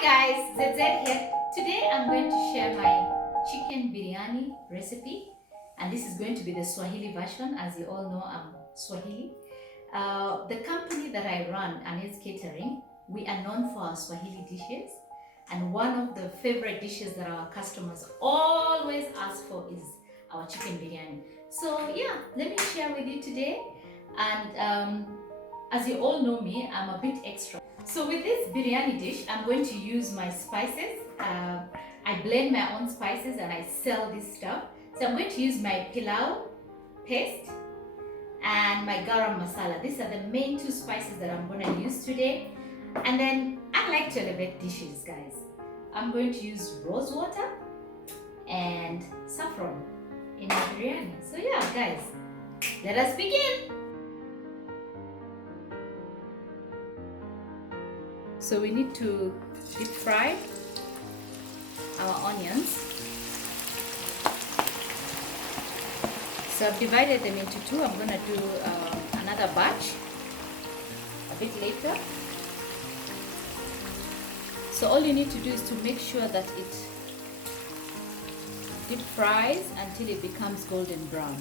Hi guys, ZZ here. Today I'm going to share my chicken biryani recipe, and this is going to be the Swahili version. As you all know, I'm Swahili. The company that I run, Anet's Catering, we are known for our Swahili dishes, and one of the favorite dishes that our customers always ask for is our chicken biryani. So yeah, let me share with you today. And as you all know me, I'm a bit extra. So with this biryani dish, I'm going to use my spices. I blend my own spices and I sell this stuff. So I'm going to use my Pilau paste and my Garam Masala. These are the main two spices that I'm going to use today. And then I like to elevate dishes, guys. I'm going to use rose water and saffron in my biryani. So yeah, guys, let us begin. So we need to deep fry our onions. So I've divided them into two. I'm going to do another batch a bit later. So all you need to do is to make sure that it deep fries until it becomes golden brown.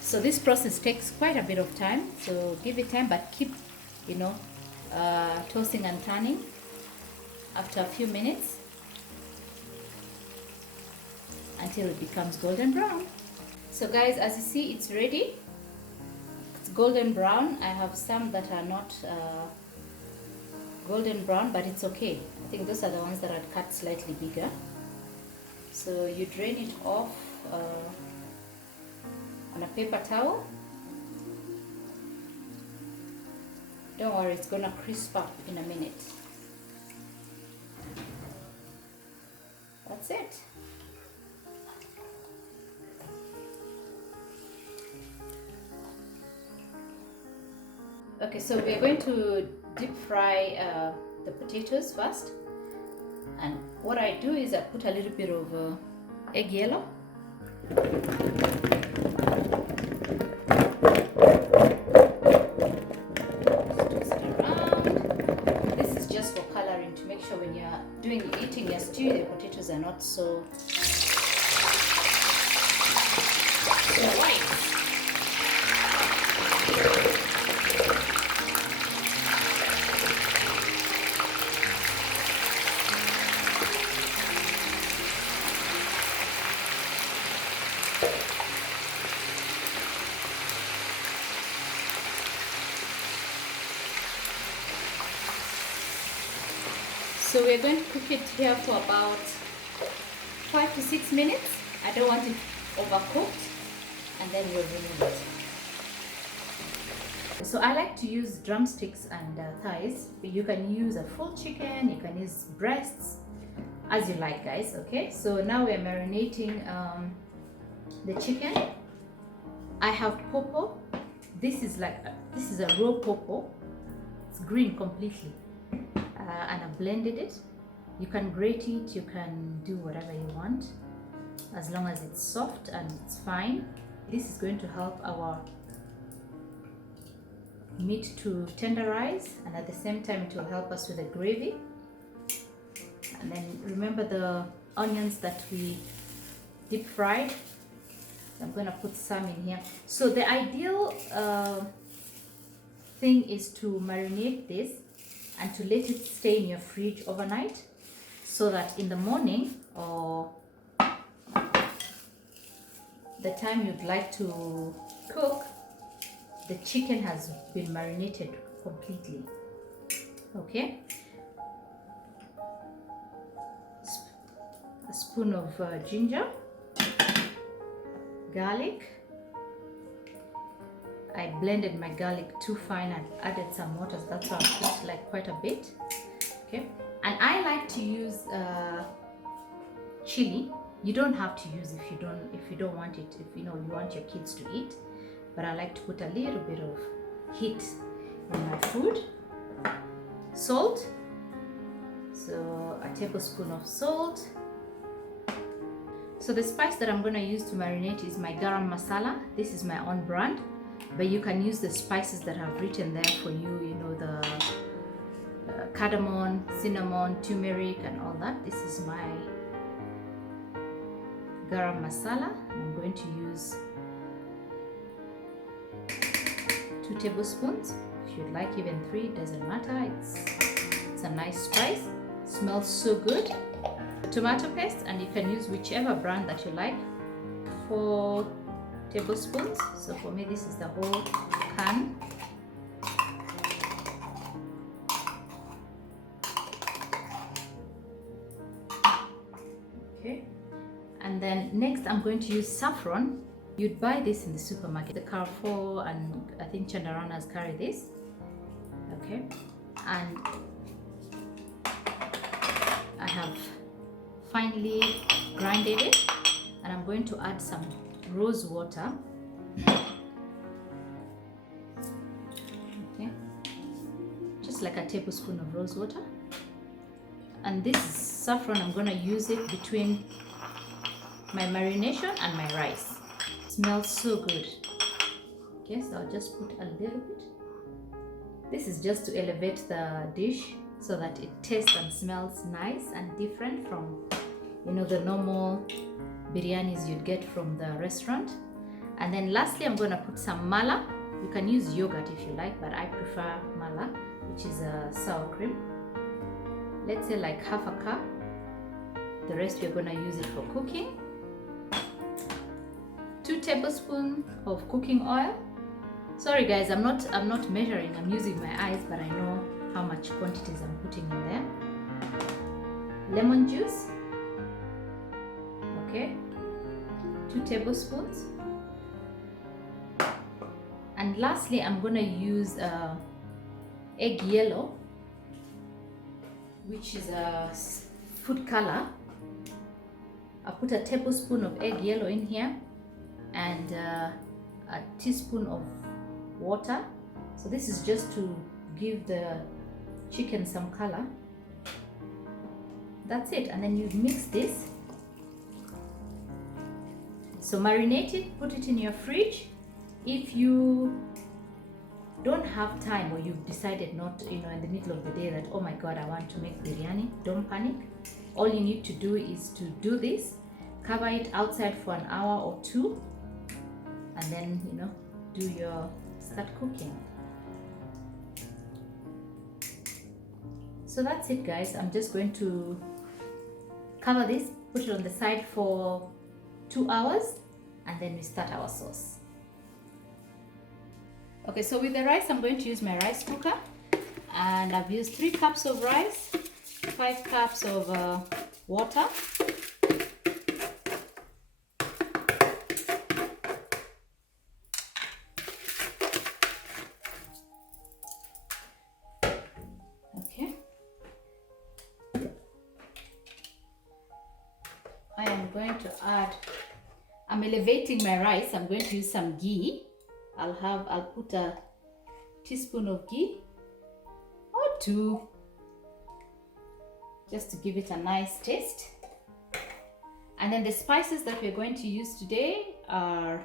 So this process takes quite a bit of time, so give it time, but keep tossing and turning after a few minutes until it becomes golden brown. So guys, as you see, it's ready. It's golden brown. I have some that are not golden brown, but it's okay. I think those are the ones that are cut slightly bigger. So you drain it off on a paper towel. Don't worry, it's gonna crisp up in a minute. That's it. Okay, so we're going to deep fry the potatoes first. And what I do is I put a little bit of egg yellow. When you're eating your stew, the potatoes are not so white. So we're going to cook it here for about 5 to 6 minutes. I don't want it overcooked, and then we'll remove it. So I like to use drumsticks and thighs. You can use a full chicken, you can use breasts, as you like, guys. Okay, so now we're marinating the chicken. I have pawpaw. This is a raw pawpaw. It's green completely. And I blended it. You can grate it, you can do whatever you want, as long as it's soft and it's fine. This is going to help our meat to tenderize, and at the same time it will help us with the gravy. And then remember the onions that we deep fried. I'm going to put some in here. So the ideal thing is to marinate this and to let it stay in your fridge overnight, so that in the morning or the time you'd like to cook, the chicken has been marinated completely. Okay, a spoon of ginger, garlic. I blended my garlic too fine and added some water, so that's why I put like quite a bit. Okay, and I like to use chili. You don't have to use if you don't want it, if you want your kids to eat, but I like to put a little bit of heat in my food. Salt, so a tablespoon of salt. So the spice that I'm going to use to marinate is my Garam Masala. This is my own brand, but you can use the spices that I've written there for you, the cardamom, cinnamon, turmeric and all that. This is my Garam Masala. I'm going to use 2 tablespoons. If you'd like even 3, doesn't matter. It's a nice spice. Smells so good. Tomato paste, and you can use whichever brand that you like. 4 tablespoons. So for me, this is the whole can. Okay. And then next, I'm going to use saffron. You'd buy this in the supermarket. The Carrefour and I think Chandaranas carry this. Okay. And I have finely grinded it, and I'm going to add some rose water. Okay, just like a tablespoon of rose water. And this saffron, I'm going to use it between my marination and my rice. It smells so good. Okay, so I'll just put a little bit. This is just to elevate the dish so that it tastes and smells nice and different from, you know, the normal biryanis you'd get from the restaurant. And then lastly, I'm going to put some mala. You can use yogurt if you like, but I prefer mala, which is a sour cream. Let's say like half a cup. The rest we're going to use it for cooking. 2 tablespoons of cooking oil. Sorry guys, I'm not measuring, I'm using my eyes, but I know how much quantities I'm putting in there. Lemon juice. Okay, 2 tablespoons. And lastly, I'm going to use egg yellow, which is a food color. I put a tablespoon of egg yellow in here and a teaspoon of water. So this is just to give the chicken some color. That's it. And then you mix this. So marinate it, put it in your fridge. If you don't have time, or you've decided not, you know, in the middle of the day that, oh my god, I want to make biryani, don't panic. All you need to do is to do this, cover it outside for an hour or 2, and then, you know, start cooking. So that's it guys. I'm just going to cover this, put it on the side for 2 hours, and then we start our sauce. Okay, so with the rice, I'm going to use my rice cooker, and I've used 3 cups of rice, 5 cups of water. Okay. I am going to add, I'm elevating my rice. I'm going to use some ghee. I'll put a teaspoon of ghee or 2, just to give it a nice taste. And then the spices that we're going to use today are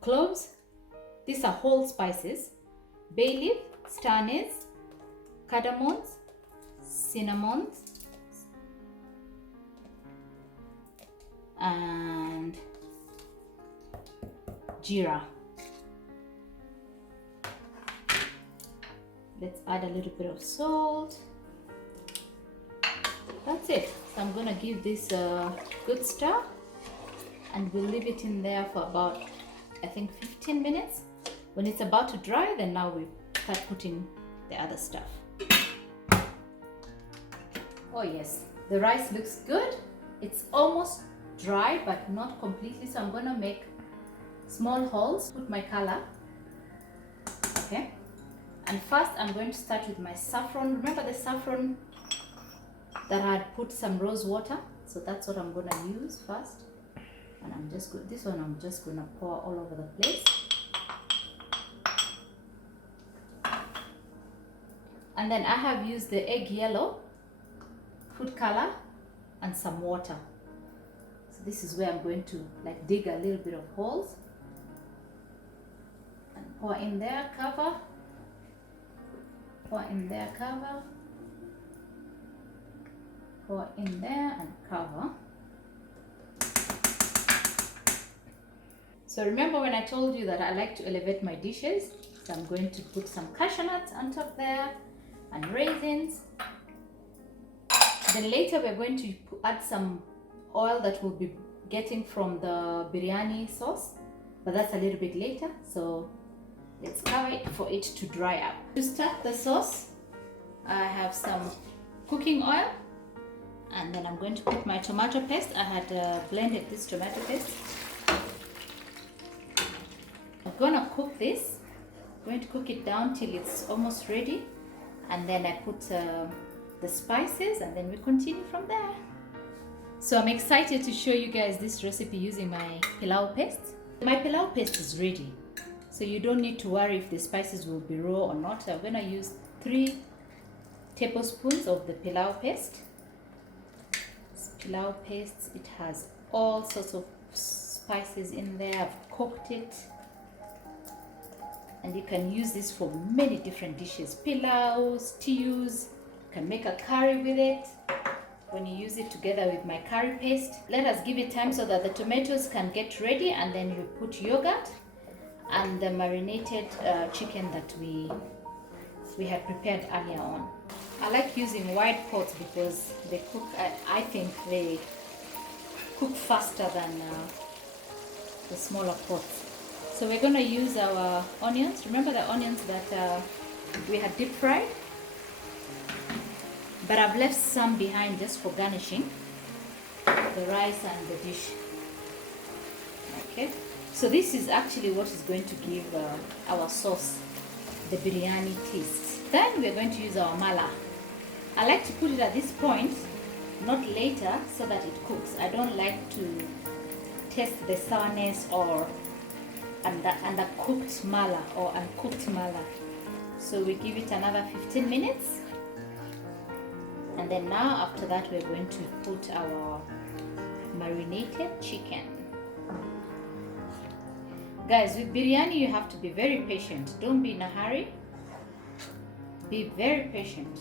cloves. These are whole spices: bay leaf, star anise, cardamom, cinnamon, and jeera. Let's add a little bit of salt. That's it. So I'm gonna give this a good stir, and we'll leave it in there for about, I think, 15 minutes. When it's about to dry, then now we start putting the other stuff. Oh yes, the rice looks good. It's almost dry, but not completely. So I'm gonna make small holes, put my color. Okay, and first I'm going to start with my saffron. Remember the saffron that I had put some rose water? So that's what I'm gonna use first. And I'm just this one I'm just gonna pour all over the place. And then I have used the egg yellow, food color, and some water. So this is where I'm going to like dig a little bit of holes and pour in there, cover. Pour in there, cover. Pour in there and cover. So remember when I told you that I like to elevate my dishes? So I'm going to put some cashew nuts on top there and raisins. Then later we're going to add some oil that we'll be getting from the biryani sauce, but that's a little bit later. So let's cover it for it to dry up. To start the sauce, I have some cooking oil, and then I'm going to put my tomato paste. I had blended this tomato paste. I'm gonna cook this. I'm going to cook it down till it's almost ready, and then I put the spices, and then we continue from there. So I'm excited to show you guys this recipe using my pilau paste. My pilau paste is ready, so you don't need to worry if the spices will be raw or not. I'm gonna use 3 tablespoons of the pilau paste. This pilau paste, it has all sorts of spices in there. I've cooked it, and you can use this for many different dishes. Pilau, stews, you can make a curry with it. When you use it together with my curry paste, let us give it time so that the tomatoes can get ready, and then you put yogurt and the marinated chicken that we had prepared earlier on. I like using wide pots because they cook, I think they cook faster than the smaller pots. So we're going to use our onions. Remember the onions that we had deep fried? But I've left some behind just for garnishing the rice and the dish. Okay, so this is actually what is going to give our sauce the biryani taste. Then we're going to use our mala. I like to put it at this point, not later, so that it cooks. I don't like to test the sourness or undercooked mala or uncooked mala. So we give it another 15 minutes. And then now after that we're going to put our marinated chicken. Guys, with biryani you have to be very patient. Don't be in a hurry. Be very patient.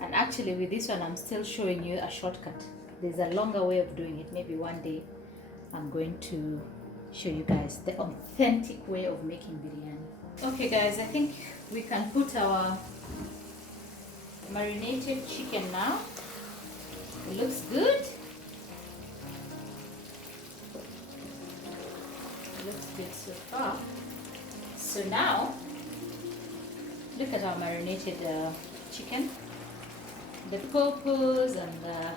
And actually with this one I'm still showing you a shortcut. There's a longer way of doing it. Maybe one day I'm going to show you guys the authentic way of making biryani. Okay guys, I think we can put our marinated chicken now. It looks good. It looks good so far. So now, look at our marinated chicken. The purples and the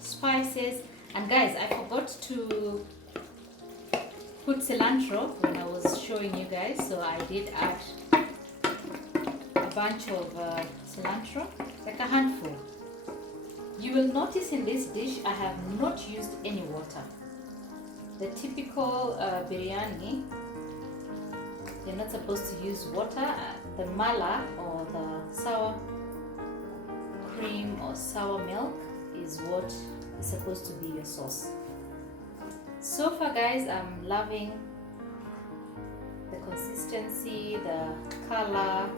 spices. And guys, I forgot to put cilantro when I was showing you guys, so I did add a bunch of cilantro, like a handful. You will notice in this dish I have not used any water. The typical biryani, you're not supposed to use water. The mala or the sour cream or sour milk is what is supposed to be your sauce. So far guys, I'm loving the consistency, the color.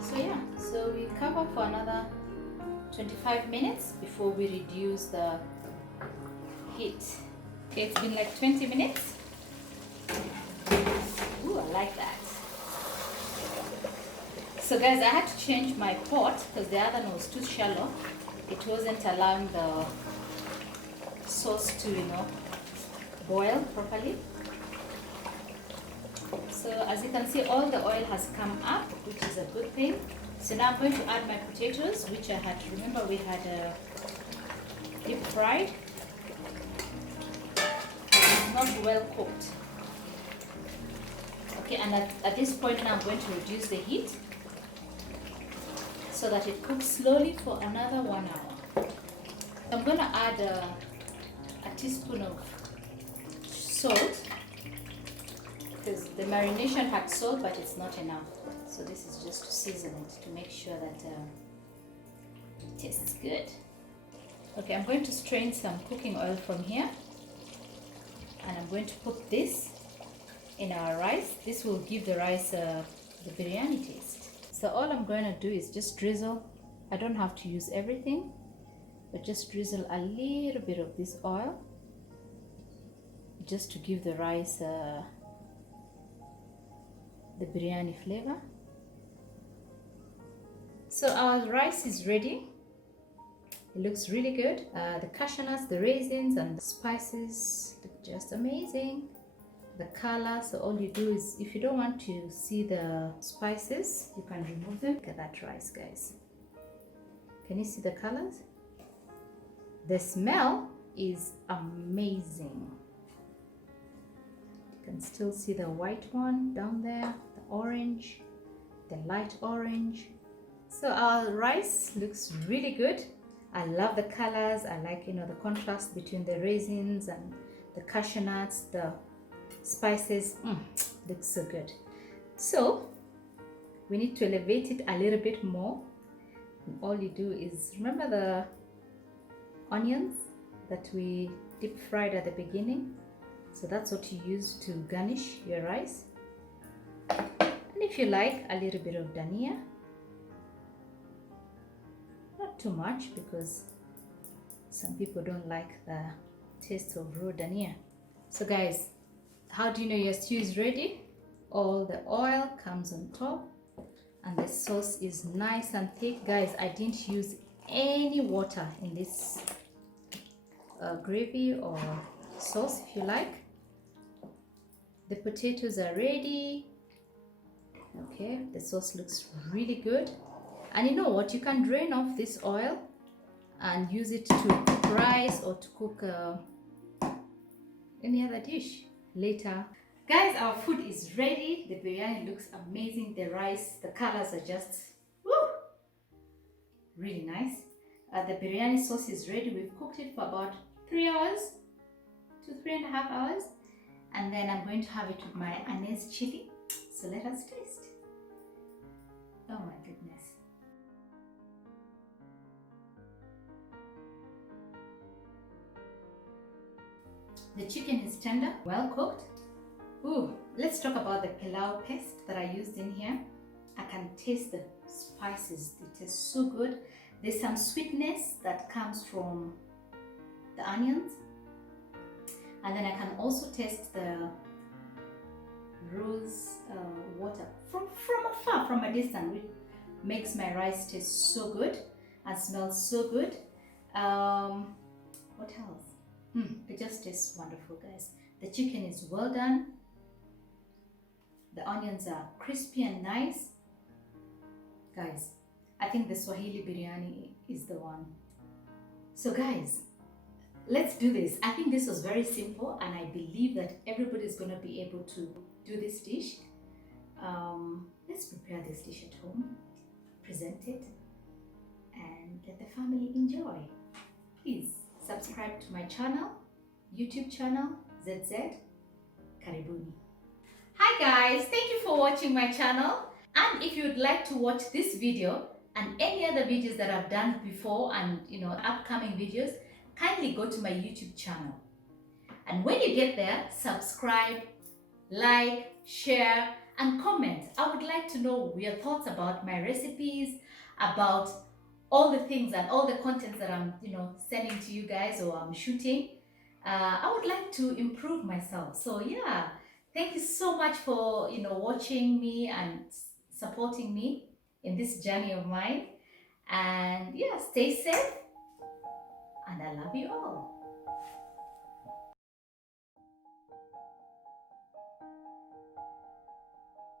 So yeah, so we cover for another 25 minutes before we reduce the heat. Okay, it's been like 20 minutes. Ooh, I like that. So guys, I had to change my pot because the other one was too shallow. It wasn't allowing the sauce to, boil properly. So as you can see, all the oil has come up, which is a good thing. So now I'm going to add my potatoes, which I had, remember we had deep fried. It's not well cooked. Okay, and at this point now I'm going to reduce the heat so that it cooks slowly for another 1 hour. I'm going to add a teaspoon of salt because the marination had salt, but it's not enough. So this is just to season it, to make sure that it tastes good. Okay, I'm going to strain some cooking oil from here. going to put this in our rice. This will give the rice the biryani taste. So all I'm going to do is just drizzle. I don't have to use everything, but just drizzle a little bit of this oil just to give the rice the biryani flavor. So our rice is ready. It looks really good. The cashew nuts, the raisins, and the spices look just amazing. The color, so all you do is, if you don't want to see the spices, you can remove them. Look at that rice, guys. Can you see the colors? The smell is amazing. You can still see the white one down there, the orange, the light orange. So our rice looks really good. I love the colors. I like, you know, the contrast between the raisins and the cashew nuts, the spices. Looks so good. So we need to elevate it a little bit more. And all you do is, remember the onions that we deep fried at the beginning? So that's what you use to garnish your rice. And if you like, a little bit of dhania. Not too much, because some people don't like the taste of raw dhania. So guys, how do you know your stew is ready? All the oil comes on top and the sauce is nice and thick. Guys, I didn't use any water in this gravy or sauce, if you like. The potatoes are ready. Okay, the sauce looks really good. And you know what? You can drain off this oil and use it to cook rice or to cook any other dish later. Guys, our food is ready. The biryani looks amazing. The rice, the colors are just woo, really nice. The biryani sauce is ready. We've cooked it for about 3 hours to 3.5 hours. And then I'm going to have it with my anise chili. So let us taste. Oh my goodness. The chicken is tender, well cooked. Ooh, let's talk about the pilau paste that I used in here. I can taste the spices. It tastes so good. There's some sweetness that comes from the onions. And then I can also taste the rose water from afar, from a distance, which makes my rice taste so good and smells so good. What else? It just tastes wonderful, guys. The chicken is well done. The onions are crispy and nice. Guys, I think the Swahili biryani is the one. So guys, let's do this. I think this was very simple and I believe that everybody is going to be able to do this dish. Let's prepare this dish at home, present it, and let the family enjoy. Please subscribe to my channel, YouTube channel, ZZ. Karibuni. Hi guys, thank you for watching my channel. And if you'd like to watch this video and any other videos that I've done before and upcoming videos, kindly go to my YouTube channel. And when you get there, subscribe, like, share, and comment. I would like to know your thoughts about my recipes, about all the things and all the contents that I'm, sending to you guys or I'm shooting. I would like to improve myself. So yeah, thank you so much for, watching me and supporting me in this journey of mine. And yeah, stay safe. And I love you all.